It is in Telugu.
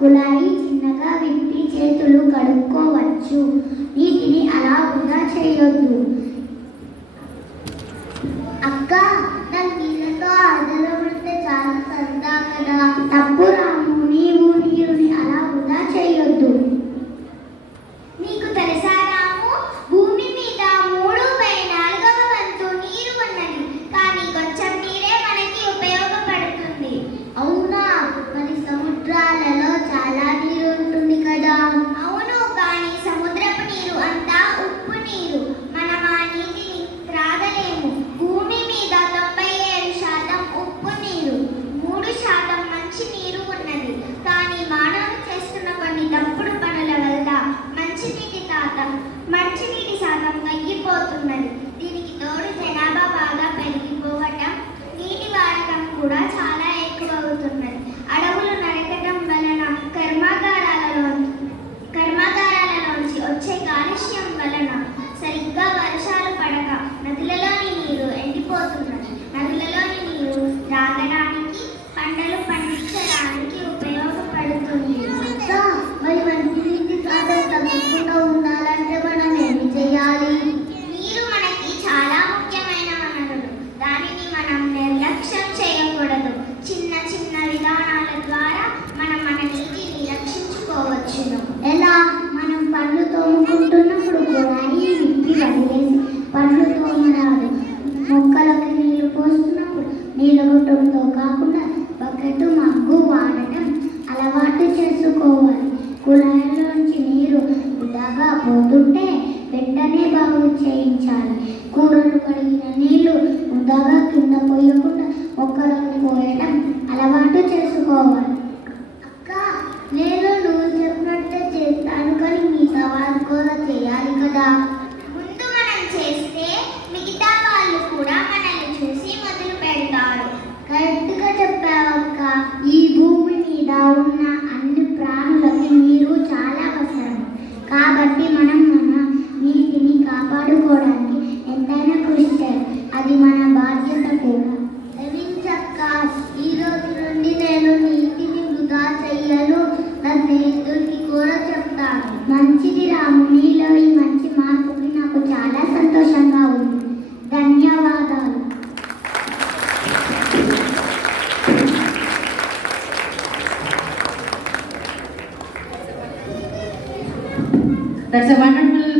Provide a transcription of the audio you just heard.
కుళాయి చిన్నగా విప్పి చేతులు కడుక్కోవచ్చు. నీటిని అలా వృధా చేయొద్దు. అక్క, నాకు నీళ్ళతో ఆదలు పడితే చాలా సరదా కదా. తప్పు రాము, నీవు నీరుని అలా వృధా చేయొద్దు. నీకు తెలుసా రాము, భూమి మీద 3/4 వంతు నీరు ఉన్నది. కానీ కొంచెం నీరే మనకి ఉపయోగపడుతుంది. అవునా? మరి సముద్రాలలో చాలా నీరు ఉంటుంది కదా. అవును, కానీ సముద్రపు నీరు అంతా ఉప్పు నీరు. మనం ఆ నీటిని త్రాగలేము. భూమి మీద 97% ఉప్పు నీరు, 3% మంచి నీరు ఉన్నది. కానీ మానవులు చేస్తున్న కొన్ని తప్పుడు పనుల వల్ల మంచినీటి శాతం తగ్గిపోతున్నది. దీనికి తోడు జనాభా బాగా పెరిగిపోవటం, నీటి వాడకం కూడా చాలా ఎక్కువ అవుతున్నది. అడవులు నరకటం వలన కర్మాగారాలలోంచి వచ్చే కాలుష్యం వలన సరిగ్గా వర్షాలు పడక నదులలోని నీరు ఎండిపోతున్నది. నదులలోని నీరు త్రాగడానికి, పంటలు పండించడానికి ఉపయోగపడుతుంది. మరి మంచినీటి శాతం తగ్గకుండా ఉండాలంటే మనం ఏమి చేయాలి? నీరు మనకి చాలా ముఖ్యమైన వనరులు. దానిని మనం నిర్లక్ష్యం చేయకూడదు. చిన్న చిన్న విధానాల ద్వారా మనం మన నీటిని రక్షించుకోవచ్చును. ఎలా? మనం పళ్ళు తోముకుంటున్నప్పుడు కుళాయి విప్పి వదిలేసి పళ్ళు తోమరాదు. మొక్కలకు నీళ్లు పోస్తున్నప్పుడు నీళ్ళ గుట్టంతో కాకుండా బకెట్, మగ్గు వాడటం అలవాటు చేసుకోవాలి. కుళాయిలోంచి నీరు వృధాగా పోతుంటే వెంటనే బాగు చేయించాలి. కూరలు కడిగిన నీళ్లు వృధాగా కింద పోయకుండా మొక్కలకు పోయడం అలవాటు చేసుకోవాలి. అక్క, నేను నువ్వు చెప్పినట్టే చేస్తాను, కానీ మిగతా వాళ్ళు కూడా చేయాలి కదా. ముందు మనం చేస్తే మిగతా వాళ్ళు కూడా మనల్ని చూసి మొదలు పెడతారు. కరెక్ట్గా చెప్పావక్క. ఈ భూమి మీద ఉన్న అన్ని ప్రాణులకి నీరు చాలా అవసరం. కాబట్టి మనం మన నీటిని కాపాడుకోవడానికి ఎంతైనా కృషి చేయాలి. అది మన బాధ్యత కూడా. క్షమించక్క, ఈ రోజు నుండి నేను నీటిని వృధా చెయ్యను. నా స్నేహితుడికి కూడా చెప్తాను. మంచిది రాము, నీలో ఈ మంచి మార్పుకి నాకు చాలా సంతోషంగా ఉంది. ధన్యవాదాలు. That's a wonderful